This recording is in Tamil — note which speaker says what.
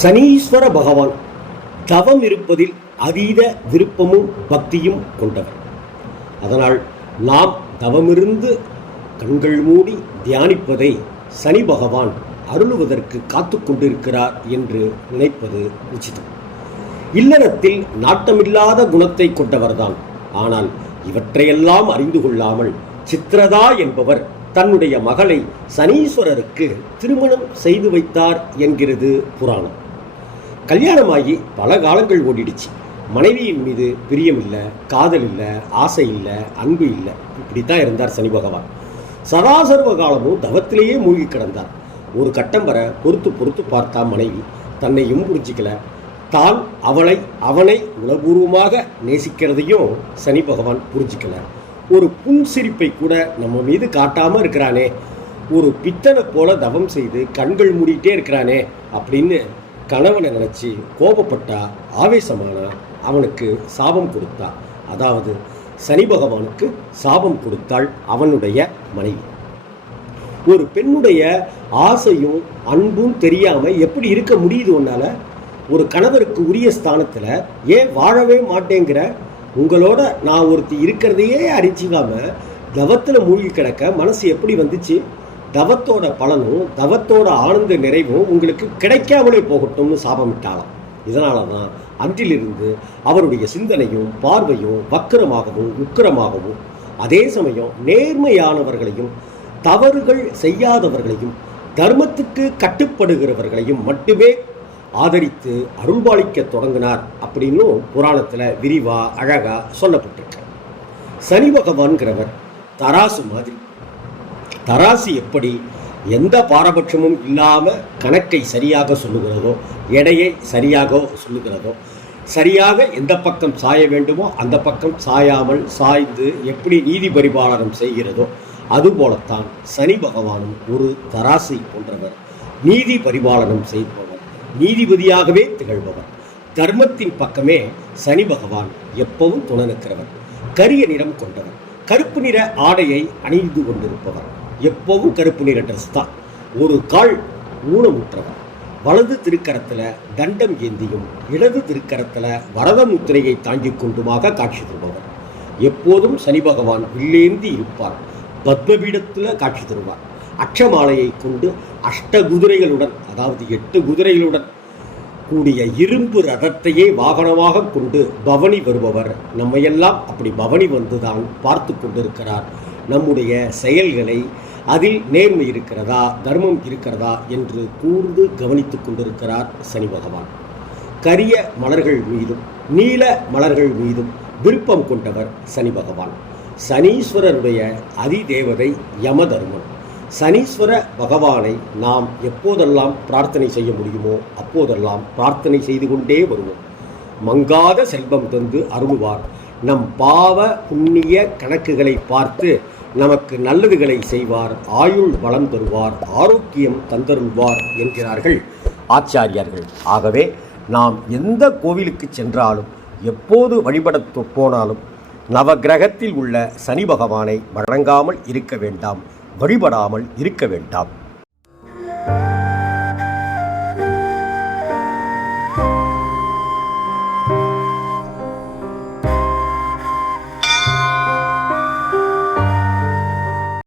Speaker 1: சனீஸ்வர பகவான் தவம் இருப்பதில் அதீத விருப்பமும் பக்தியும் கொண்டவர். அதனால் நாம் தவமிருந்து கண்கள் மூடி தியானிப்பதை சனி பகவான் அருளுவதற்கு காத்து கொண்டிருக்கிறார் என்று நினைப்பது உச்சிதம். இல்லறத்தில் நாட்டமில்லாத குணத்தை கொண்டவர்தான். ஆனால் இவற்றையெல்லாம் அறிந்து கொள்ளாமல் சித்ரதா என்பவர் தன்னுடைய மகளை சனீஸ்வரருக்கு திருமணம் செய்து வைத்தார் என்கிறது புராணம். கல்யாணமாகி பல காலங்கள் ஓடிடுச்சு. மனைவியின் மீது பிரியம் இல்லை காதல் இல்லை ஆசை இல்லை அன்பு இல்லை. இப்படித்தான் இருந்தார் சனி பகவான். சதாசர்வ காலமும் தவத்திலேயே மூழ்கி கிடந்தார். ஒரு கட்டம் வர பொறுத்து பொறுத்து பார்த்தா மனைவி தன்னையும் புரிஞ்சிக்கல. தான் அவளை அவனை உளபூர்வமாக நேசிக்கிறதையும் சனி பகவான் புரிஞ்சிக்கல. ஒரு புன்சிரிப்பை கூட நம்ம மீது காட்டாமல் இருக்கிறானே. ஒரு பித்தனை போல தவம் செய்து கண்கள் மூடிட்டே இருக்கிறானே அப்படின்னு கணவனை நினச்சி கோபப்பட்டா ஆவேசமானா அவனுக்கு சாபம் கொடுத்தா. அதாவது சனி பகவானுக்கு சாபம் கொடுத்தாள் அவனுடைய மனைவி. ஒரு பெண்ணுடைய ஆசையும் அன்பும் தெரியாமல் எப்படி இருக்க முடியுது உன்னால? ஒரு கணவருக்கு உரிய ஸ்தானத்தில் ஏன் வாழவே மாட்டேங்கிற? உங்களோட நான் ஒருத்தி இருக்கிறதையே அறிஞ்சிக்காமல் தவத்தில் மூழ்கி கிடக்க மனசு எப்படி வந்துச்சு? தவத்தோட பலனும் தவத்தோட ஆனந்த நிறைவும் உங்களுக்கு கிடைக்காமலே போகட்டும்னு சாபமிட்டாலாம் இதனால தான் அன்றிலிருந்து அவருடைய சிந்தனையும் பார்வையும் வக்கரமாகவும் உக்கிரமாகவும் அதே சமயம் நேர்மையானவர்களையும் தவறுகள் செய்யாதவர்களையும் தர்மத்துக்கு கட்டுப்படுகிறவர்களையும் மட்டுமே ஆதரித்து அருள்பாலிக்க தொடங்கினார் அப்படின்னும் புராணத்தில் விரிவா அழகாக சொல்லப்பட்டிருக்கு. சனி பகவான்கிறவர் தராசு மாதிரி. தராசு எப்படி எந்த பாரபட்சமும் இல்லாமல் கணக்கை சரியாக சொல்லுகிறதோ எடையை சரியாக சொல்லுகிறதோ சரியாக எந்த பக்கம் சாய வேண்டுமோ அந்த பக்கம் சாயாமல் சாய்ந்து எப்படி நீதி பரிபாலனம் செய்கிறதோ அதுபோலத்தான் சனி பகவானும் ஒரு தராசை போன்றவர் நீதி பரிபாலனம் செய்பவர் நீதிபதியாகவே திகழ்பவர். தர்மத்தின் பக்கமே சனி பகவான் எப்பவும் துணை நிற்கிறவர். கரிய நிறம் கொண்டவர். கருப்பு நிற ஆடையை அணிந்து கொண்டிருப்பவர். எப்பவும் கருப்பு நிற ட்ரெஸ் தான். ஒரு கால் ஊனமுற்றவர் வலது திருக்கரத்தில் தண்டம் ஏந்தியும் இடது திருக்கரத்தில் வரத முத்திரையை தாங்கிக் கொண்டுமாக காட்சி தருபவர். எப்போதும் சனி பகவான் வில்லேந்தி இருப்பார். பத்மபீடத்தில் காட்சி தருவார். அச்சமாலையை கொண்டு அஷ்ட குதிரைகளுடன் அதாவது எட்டு குதிரைகளுடன் கூடிய இரும்பு ரதத்தையே வாகனமாக கொண்டு பவனி வருபவர். நம்மையெல்லாம் அப்படி பவனி வந்துதான் பார்த்து கொண்டிருக்கிறார். நம்முடைய செயல்களை அதில் நேர்மை இருக்கிறதா தர்மம் இருக்கிறதா என்று கூர்ந்து கவனித்துக் கொண்டிருக்கிறார் சனி பகவான். கரிய மலர்கள் மீதும் நீல மலர்கள் மீதும் விருப்பம் கொண்டவர் சனி பகவான். சனீஸ்வரருடைய அதிதேவதை யமதர்மன் சனீஸ்வர பகவானை நாம் எப்போதெல்லாம் பிரார்த்தனை செய்ய முடியுமோ அப்போதெல்லாம் பிரார்த்தனை செய்து கொண்டே வருவோம். மங்காத செல்வம் தந்து அருள்வார். நம் பாவ புண்ணிய கணக்குகளை பார்த்து நமக்கு நல்லதுகளை செய்வார் ஆயுள் வளம் தருவார் ஆரோக்கியம் தந்தருள்வார் என்கிறார்கள் ஆச்சாரியார்கள். ஆகவே நாம் எந்த கோவிலுக்கு சென்றாலும் எப்போது வழிபட போனாலும் நவக்கிரகத்தில் உள்ள சனி பகவானை வழங்காமல் இருக்க வேண்டாம் வழிபடாமல் இருக்க வேண்டாம்.